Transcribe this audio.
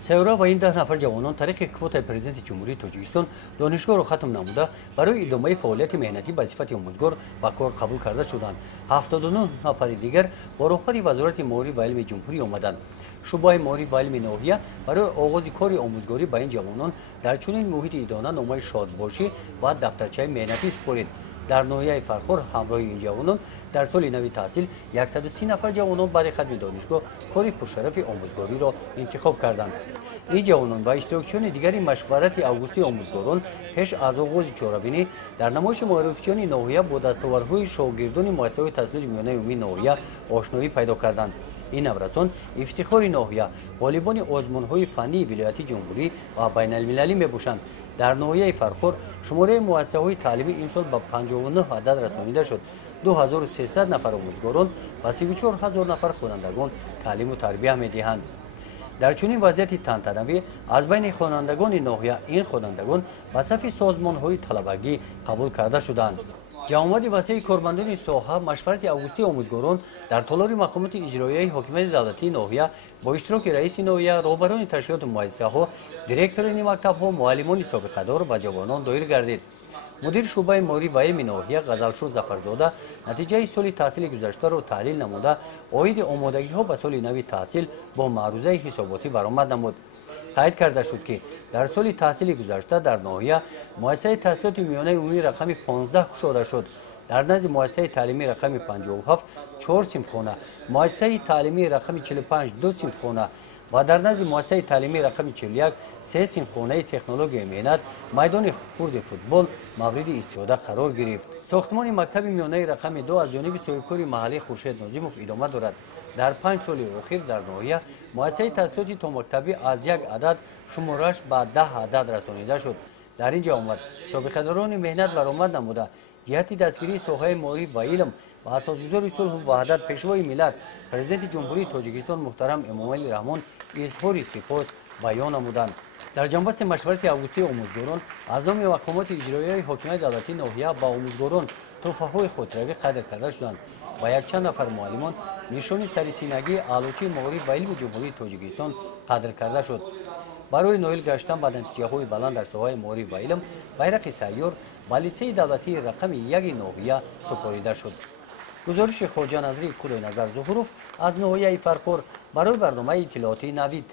سیورا و این 10 نفر جوانان طریق کوتای پرزیدنت جمهوری تاجیکستان دانشگاه را ختم نموده برای ادامه فعالیت مهنتی به صفت آموزگار به کار قبول کرده شدند. 79 نفر دیگر با رخصت وزارت معارف و علم جمهوری آمدند. شعبه معارف و علم ناحیه برای آغاز کار آموزگاری به این جوانان در چنین محیط ادانه نامه شادباشی و دفترچه مهنتی سپرید. در ناحیه فرخور همراه این جوانان در سال نوی تحصیل 130 نفر جوانان برای ختم دانشگاه کار پرشرف آموزگاری را انتخاب کردند. این جوانان و اشتراکچیان دیگری مشورت اوگوستی آموزگاران پیش از آغاز چهاربینی در نمایش معرفیان ناحیه با دستاوردهای شاگردان مؤسسه تحصیلی میانه عمومی ناحیه آشنایی پیدا کردند. این نورسان افتخار ناحیه غالبان آزمون‌های فنی ولایتی جمهوری و بین المللی میباشند. در ناحیه فرخور شماره مؤسسه‌های تعلیمی امسال به 59 عدد رسانیده شد. 2300 نفر آموزگاران و 34000 نفر خوانندگان تعلیم و تربیت می‌دهند. در چنین وضعیت تنطنوی از بین خوانندگان ناحیه این خوانندگان به صف سازمان‌های طلبگی قبول کرده شدند. جمعیت وسیع کارمندان ساحه مشورت اوگوستی آموزگاران در تالار مقامات اجرایی حکومت دولتی ناحیه با اشتراک رئیس ناحیه، رهبران تشکیلات مؤسسه‌ها، دیرکتوران مکتب‌ها، معلمان سابقه‌دار و جوانان دایر گردید. مدیر شعبه معارف و علم ناحیه غزلشور ظفرزاده نتیجه سال تحصیل گذشته را تحلیل نموده عاید آمادگی‌ها به سال نوی تحصیل با معروضه حساباتی برآمد نمود. قید کرده شد که در سال تحصیلی گذشته در ناحیه مؤسسه تحصیلات میانه عمومی رقم 15 گشوده شد. در نزد مؤسسه تعلیمی رقم 57 4 صنفخانه، مؤسسه تعلیمی رقم 45 2 صنفخانه و در نزد مؤسسه تعلیمی رقم 41 3 صنفخانه تکنولوژی مهنت میدان خرد فوتبال مورد استفاده قرار گرفت. ساختمان مکتب میانه رقم 2 از جانب صاحبکار محلی خورشید ناظموف ادامه دارد. در 5 سال اخیر در ناحیه مؤسسه تحصیلاتی تا مکتبی از 1 عدد شمارش به 10 عدد رسانیده شد. در این جمعیت سابقه‌داران مهنت برآمد نموده جهت دستگیری ساحه معارف و علم و اساسگزار صلح و وحدت پیشوای ملت پرزیدنت جمهوری تاجیکستان محترم امامعلی رحمان اظهار سپاس بیان نمودند. در جنبست مشورت اوگوستی آموزگاران از نام مقامات اجرایی حکومت دولتی ناحیه با آموزگاران تحفه‌های خودروی قدر کرده شدند و یک چند نفر معلمان نشان سرسینگی علوچی معارف و علم جمهوری تاجیکستان قدر کرده شد. برای نایل گشتن به نتیجه‌های بلند در ساحه معارف و علم بیرق سیار به لیسه دولتی رقم 1 ناحیه سپاریده شد. گزارش خواجه نظری خدای نظر ظهوروف از ناحیه فرخور برای برنامه اطلاعاتی نوید.